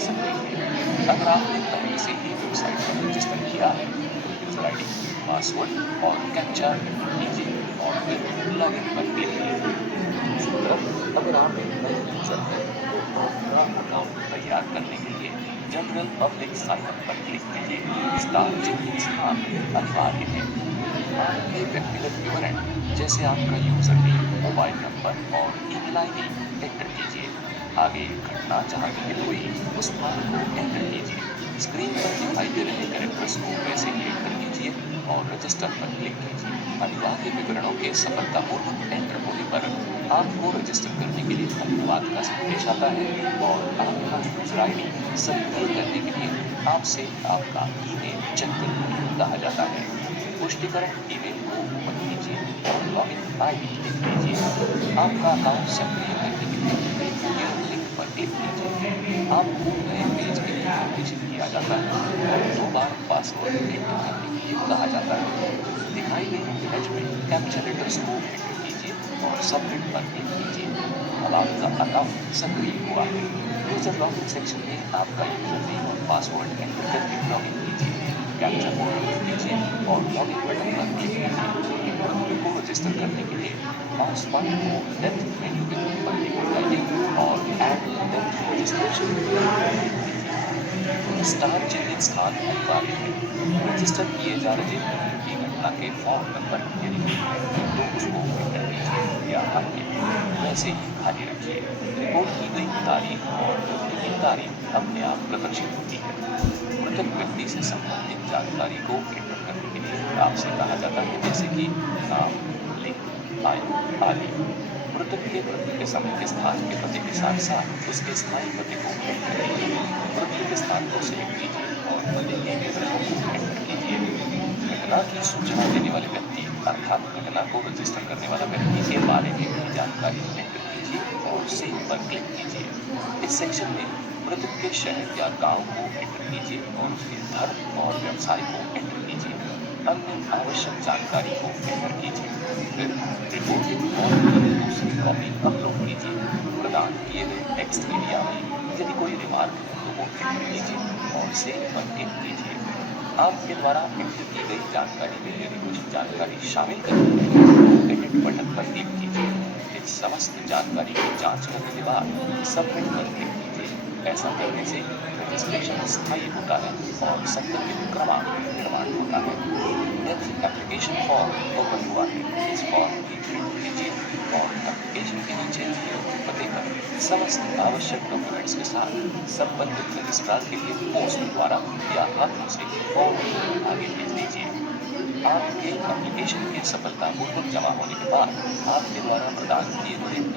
सकते हैं। अगर आपने पहले से ही वेबसाइट पर रजिस्टर किया है तो यूजर आईडी, पासवर्ड और कैप्चा एंटर कीजिए और फिर लॉगिन पर क्लिक कीजिए। दूसरी तरफ अगर आप एक नए यूजर हैं तो आपका अकाउंट तैयार करने के लिए जनरल पब्लिक साइन अप पर क्लिक कीजिए। स्टार चिन्हित स्थान अनिवार्य है। आपके व्यक्तिगत विवरण जैसे आपका यूजर नेम, मोबाइल नंबर और ईमेल आईडी एंटर कीजिए। आगे घटना जहां क्लिक हुई उस स्थान को एंटर कीजिए। स्क्रीन पर दिखाई दे रहे कैरेक्टर्स को वैसे ही एंटर कीजिए और रजिस्टर पर क्लिक कीजिए। अनिवार्य विवरणों के सफलतापूर्वक एंटर होने पर आपको रजिस्टर करने के लिए धन्यवाद का संदेश आता है और आपका यूजर आईडी सक्रिय करने के लिए आपसे आपका ईमेल चेक करने के लिए कहा जाता है। पुष्टिकरण ईमेल को ओपन कीजिए और लॉगिन आईडी लिख दीजिए। आपका अकाउंट सक्रिय करने के लिए क्लिक हियर लिंक पर क्लिक कीजिए। आपको नए पेज के लिए निर्देशित किया जाता है और 2 बार पासवर्ड एंटर करने के लिए कहा जाता है। दिखाई गई इमेज में कैप्चर लेटर्स को एंटर कीजिए और सबमिट पर क्लिक कीजिए। अब आपका अकाउंट सक्रिय हुआ है। यूजर लॉगिन सेक्शन में आपका यूजर नेम और पासवर्ड एंटर करके लॉगिन कीजिए। कैप्चा कोड एंटर कीजिए और लॉगिन बटन पर क्लिक कीजिए। प्रक्रिया को रजिस्टर करने के लिए माउस पॉइंटर को डेप्थ मेन्यू बिंदु पर लेकर जाइए और ऐड डेप्थ रजिस्ट्रेशन पर क्लिक कीजिए। स्टार चिन्हित स्थान अनिवार्य है। रजिस्टर किए जा रहे प्रक्रिया की घटना के फॉर्म नंबर यदि कोई है तो उसको एंटर कीजिए या अन्य वैसे ही खाली रखिए। रिपोर्ट की गई तारीख और मृत्यु की तारीख अपने आप प्रदर्शित होती है। मृतक व्यक्ति से संबंधित जानकारी को एंटर करने के लिए आपसे कहा जाता है जैसे कि नाम, लिंग, आयु आदि। मृतक के मृत्यु के समय के स्थान के पते के साथ साथ उसके स्थायी पते को एंटर कीजिए। मृत्यु के स्थान को सिलेक्ट कीजिए और पते के विवरणों को एंटर कीजिए। घटना की सूचना देने वाले व्यक्ति अर्थात घटना को रजिस्टर करने वाला व्यक्ति के बारे में भी जानकारी एंटर कीजिए और सेव पर क्लिक कीजिए। इस सेक्शन में मृतक के शहर या गांव को एंटर कीजिए और उसके धर्म और व्यवसाय को एंटर कीजिए। अन्य आवश्यक जानकारी को एंटर कीजिए। फिर रिपोर्ट फॉर्म की दूसरी कॉपी अपलोड कीजिए। प्रदान किए गए टेक्स्ट एरिया में यदि कोई रिमार्क है तो वो एंटर कीजिए और सेव पर क्लिक कीजिए। आपके द्वारा एंटर की गई जानकारी में यदि कुछ जानकारी शामिल करनी है तो एडिट बटन पर क्लिक कीजिए। इस समस्त जानकारी की जांच करने के बाद सबमिट पर क्लिक कीजिए। ऐसा करने से रजिस्ट्रेशन स्थायी होता है और संबंधित क्रमांक निर्माण होता है। यदि एप्लीकेशन फॉर्म ओपन हुआ है इस फॉर्म की प्रिंट लीजिए और एप्लीकेशन के नीचे दिए हुए पते पर समस्त आवश्यक डॉक्यूमेंट्स के साथ संबंधित रजिस्ट्रार के लिए पोस्ट द्वारा या हाथों से फॉर्म को आगे भेज दीजिए। आपके एप्लीकेशन के सफलतापूर्वक जमा होने के बाद आपके द्वारा प्रदान किए हुए